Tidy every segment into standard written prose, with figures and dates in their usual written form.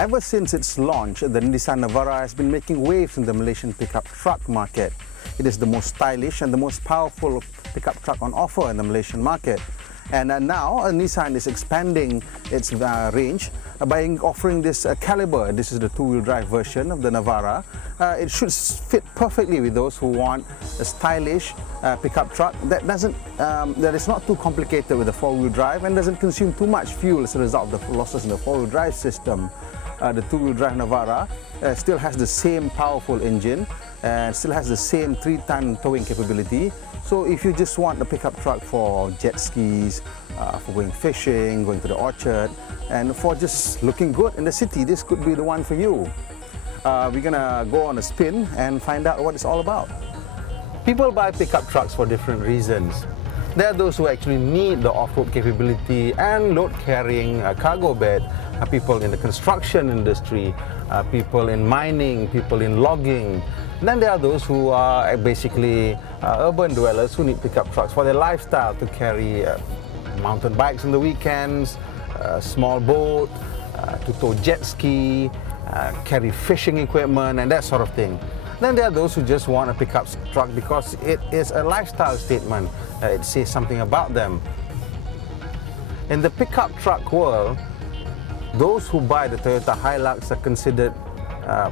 Ever since its launch, the Nissan Navara has been making waves in the Malaysian pickup truck market. It is the most stylish and the most powerful pickup truck on offer in the Malaysian market. And now Nissan is expanding its range by offering this Caliber. This is the two-wheel drive version of the Navara. It should fit perfectly with those who want a stylish pickup truck that is not too complicated with the four-wheel drive and doesn't consume too much fuel as a result of the losses in the four-wheel drive system. The two-wheel drive Navara still has the same powerful engine and still has the same 3-ton towing capability. So if you just want a pickup truck for jet skis, for going fishing, going to the orchard, and for just looking good in the city, this could be the one for you. We're gonna go on a spin and find out what it's all about. People buy pickup trucks for different reasons. There are those who actually need the off-road capability and load-carrying cargo bed. People in the construction industry, people in mining, people in logging. Then there are those who are basically urban dwellers who need pickup trucks for their lifestyle to carry mountain bikes on the weekends, small boat, to tow jet ski, carry fishing equipment and that sort of thing. Then there are those who just want a pickup truck because it is a lifestyle statement. It says something about them. In the pickup truck world, those who buy the Toyota Hilux are considered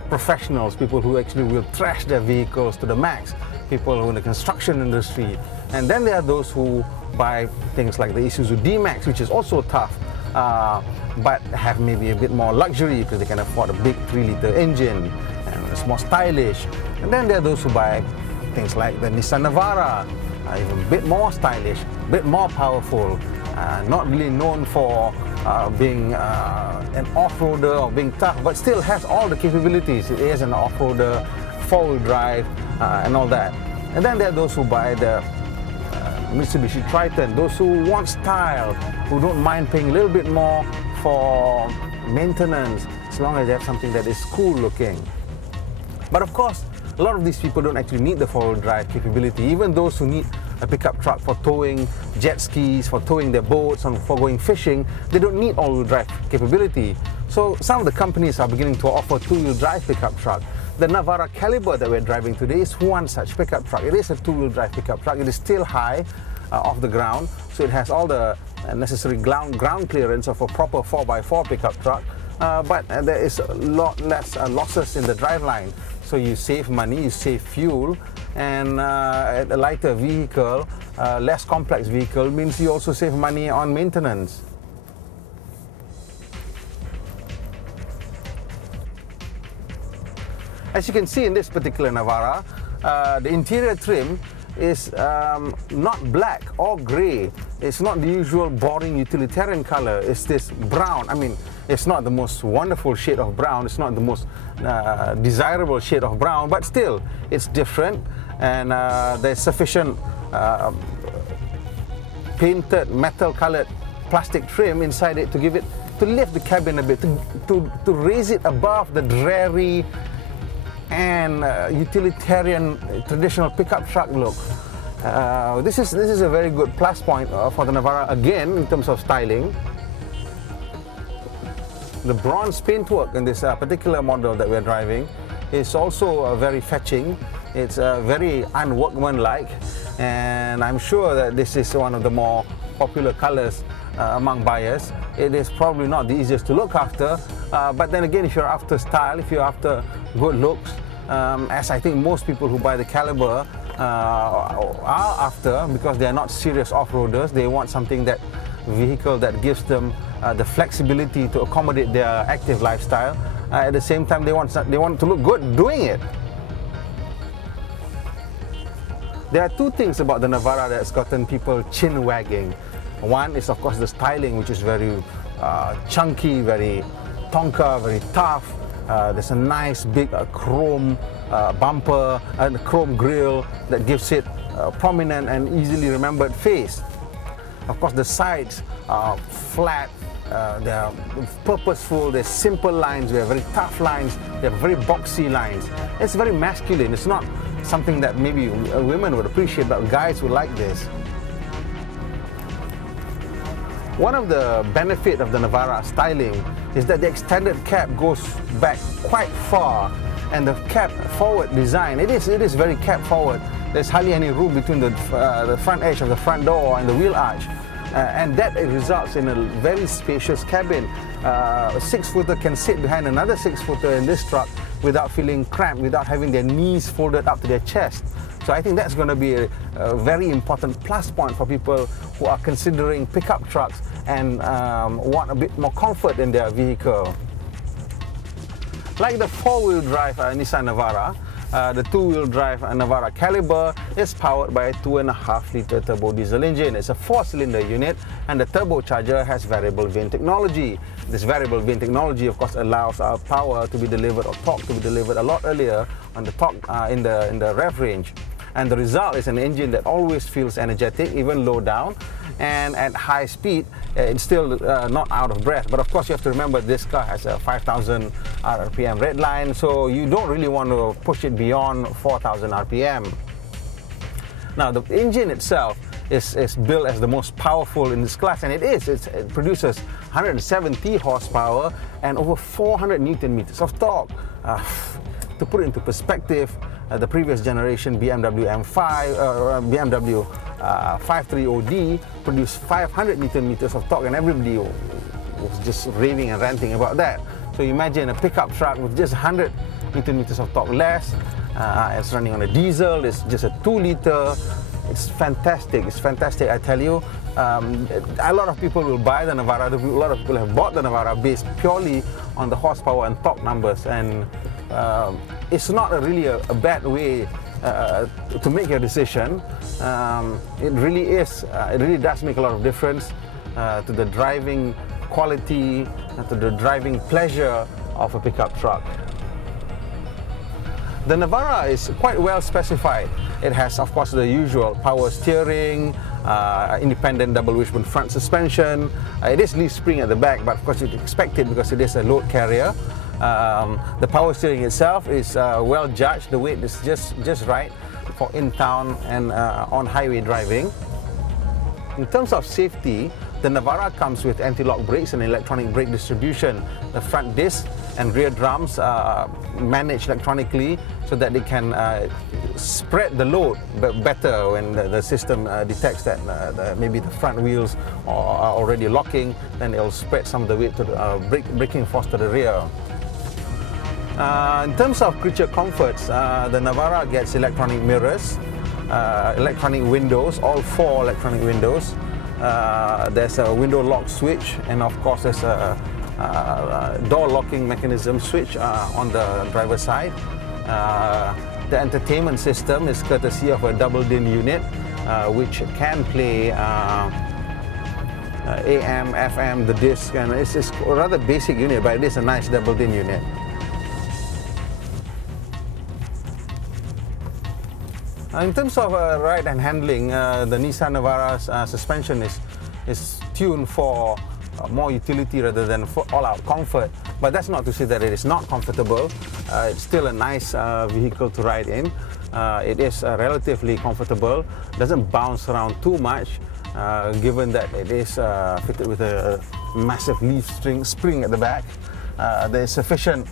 professionals, people who actually will trash their vehicles to the max, people who are in the construction industry. And then there are those who buy things like the Isuzu D-Max, which is also tough, but have maybe a bit more luxury because they can afford a big 3-liter engine and it's more stylish. And then there are those who buy things like the Nissan Navara, even a bit more stylish, a bit more powerful, not really known for being an off-roader or being tough, but still has all the capabilities. It is an off-roader, four-wheel drive, and all that. And then there are those who buy the Mitsubishi Triton, those who want style, who don't mind paying a little bit more for maintenance, as long as they have something that is cool looking. But of course, a lot of these people don't actually need the four-wheel drive capability. Even those who need a pickup truck for towing jet skis, for towing their boats, and for going fishing, they don't need all-wheel drive capability. So some of the companies are beginning to offer two-wheel drive pickup truck. The Navara Caliber that we're driving today is one such pickup truck. It is a two-wheel drive pickup truck. It is still high off the ground, so it has all the necessary ground clearance of a proper 4x4 pickup truck, but there is a lot less losses in the driveline. So you save money, you save fuel, and a lighter vehicle, less complex vehicle, means you also save money on maintenance. As you can see in this particular Navara, the interior trim is not black or grey. It's not the usual boring utilitarian color. It's this brown. I mean, it's not the most wonderful shade of brown. It's not the most desirable shade of brown, but still, it's different, and there's sufficient painted metal-colored plastic trim inside it to lift the cabin a bit, to raise it above the dreary and utilitarian traditional pickup truck look. This is a very good plus point for the Navara again in terms of styling. The bronze paintwork in this particular model that we're driving is also very fetching. It's very unworkmanlike, and I'm sure that this is one of the more popular colors among buyers. It is probably not the easiest to look after, but then again, if you're after style, if you're after good looks, as I think most people who buy the Caliber are after, because they are not serious off-roaders, they want something vehicle that gives them the flexibility to accommodate their active lifestyle. At the same time, they want to look good doing it. There are two things about the Navara that's gotten people chin wagging. One is, of course, the styling, which is very chunky, very tonka, very tough. There's a nice big chrome bumper and a chrome grille that gives it a prominent and easily remembered face. Of course, the sides are flat, they're purposeful, they're simple lines, they're very tough lines, they're very boxy lines. It's very masculine. It's not something that maybe women would appreciate, but guys would like this. One of the benefits of the Navara styling is that the extended cab goes back quite far, and the cab forward design, it is very cab forward. There's hardly any room between the front edge of the front door and the wheel arch. And that results in a very spacious cabin. A 6-footer can sit behind another 6-footer in this truck without feeling cramped, without having their knees folded up to their chest. So I think that's going to be a very important plus point for people who are considering pickup trucks and want a bit more comfort in their vehicle. Like the 4-wheel drive Nissan Navara, the 2-wheel drive Navara Caliber is powered by a 2.5-litre turbo diesel engine. It's a 4-cylinder unit, and the turbocharger has variable vane technology. This variable vane technology, of course, allows our power to be delivered, or torque to be delivered, a lot earlier on the torque in the rev range. And the result is an engine that always feels energetic, even low down, and at high speed, it's still not out of breath. But of course, you have to remember this car has a 5,000 RPM red line, so you don't really want to push it beyond 4,000 RPM. Now, the engine itself is built as the most powerful in this class, and it is. It produces 170 horsepower and over 400 Newton meters of torque. To put it into perspective, the previous generation BMW M5, BMW 530D produced 500 Newton meters of torque, and everybody was just raving and ranting about that. So imagine a pickup truck with just 100 Newton meters of torque less. It's running on a diesel. It's just a 2-liter. It's fantastic. It's fantastic, I tell you. A lot of people will buy the Navara. A lot of people have bought the Navara based purely on the horsepower and torque numbers, and it's not really a bad way to make your decision. It really is. It really does make a lot of difference to the driving quality, to the driving pleasure of a pickup truck. The Navara is quite well specified. It has, of course, the usual power steering, independent double wishbone front suspension. It is leaf spring at the back, but of course you'd expect it because it is a load carrier. The power steering itself is well judged. The weight is just right for in-town and on-highway driving. In terms of safety, the Navara comes with anti-lock brakes and electronic brake distribution. The front disc and rear drums are managed electronically so that they can spread the load better when the system detects that maybe the front wheels are already locking, then it'll spread some of the weight to the braking force to the rear. In terms of creature comforts, the Navara gets electronic mirrors, electronic windows, all 4 electronic windows. There's a window lock switch, and of course there's a door locking mechanism switch on the driver's side. The entertainment system is courtesy of a double DIN unit, which can play AM, FM, the disc, and it's a rather basic unit, but it is a nice double DIN unit. In terms of ride and handling, the Nissan Navara's suspension is tuned for more utility rather than for all-out comfort. But that's not to say that it is not comfortable. It's still a nice vehicle to ride in. It is relatively comfortable, doesn't bounce around too much, given that it is fitted with a massive leaf spring at the back. There is sufficient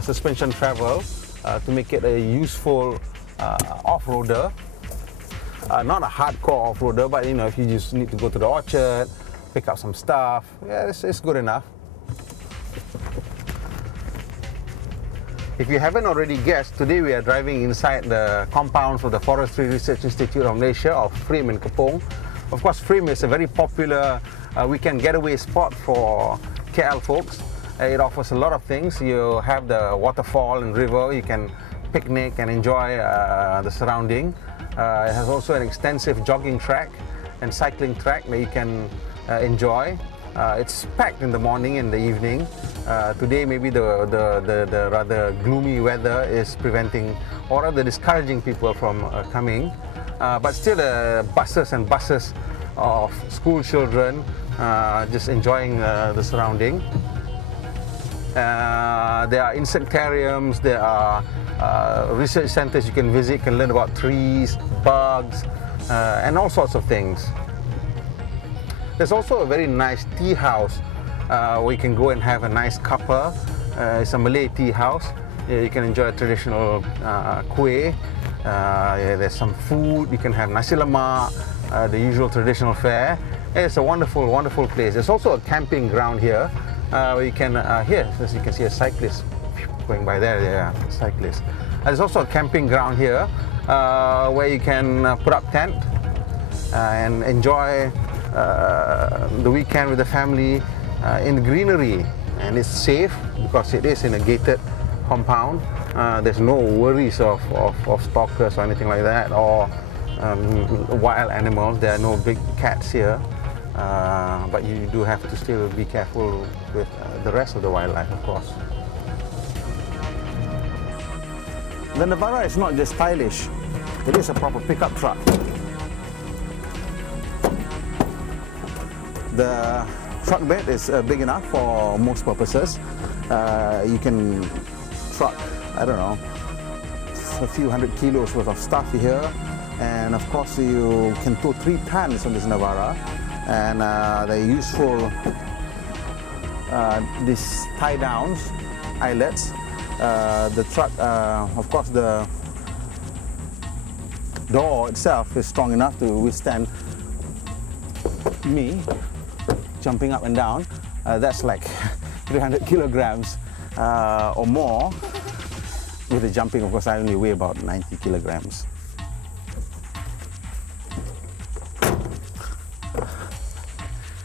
suspension travel to make it a useful off-roader. Not a hardcore off-roader, but you know, if you just need to go to the orchard, pick up some stuff, yeah, it's good enough. If you haven't already guessed, today we are driving inside the compounds of the Forestry Research Institute of Malaysia, of FRIM in Kepong. Of course, FRIM is a very popular weekend getaway spot for KL folks. It offers a lot of things. You have the waterfall and river, you can picnic and enjoy the surrounding. It has also an extensive jogging track and cycling track that you can enjoy. It's packed in the morning and the evening. Today maybe the rather gloomy weather is preventing or rather discouraging people from coming. But still buses and buses of school children just enjoying the surrounding. There are insectariums, there are research centers you can visit, can learn about trees, bugs, and all sorts of things. There's also a very nice tea house where you can go and have a nice cuppa. It's a Malay tea house. You can enjoy a traditional kueh. There's some food. You can have nasi lemak, the usual traditional fare. It's a wonderful, wonderful place. There's also a camping ground here where you can, here, as you can see a cyclist going by there, yeah, cyclist. There's also a camping ground here where you can put up tent and enjoy the weekend with the family in the greenery. And it's safe because it is in a gated compound. There's no worries of stalkers or anything like that, or wild animals. There are no big cats here, but you do have to still be careful with the rest of the wildlife, of course. The Navara is not just stylish, it is a proper pickup truck. The truck bed is big enough for most purposes. You can truck, I don't know, a few hundred kilos worth of stuff here. And of course you can tow 3 tons on this Navara. And they're useful, these tie downs, eyelets. The truck, of course the door itself is strong enough to withstand me jumping up and down. That's like 300 kilograms or more. With the jumping, of course, I only weigh about 90 kilograms.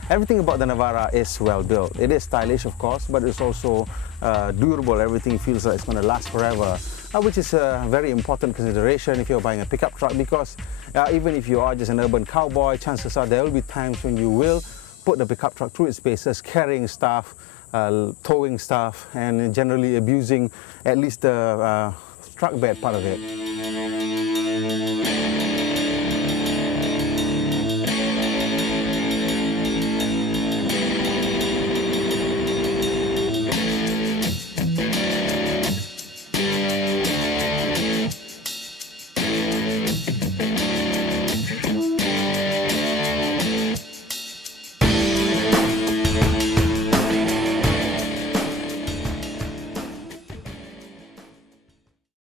Everything about the Navara is well built. It is stylish, of course, but it's also durable. Everything feels like it's going to last forever, which is a very important consideration if you're buying a pickup truck, because even if you are just an urban cowboy, chances are there will be times when you will put the pickup truck through its paces, carrying stuff, towing stuff, and generally abusing at least the truck bed part of it.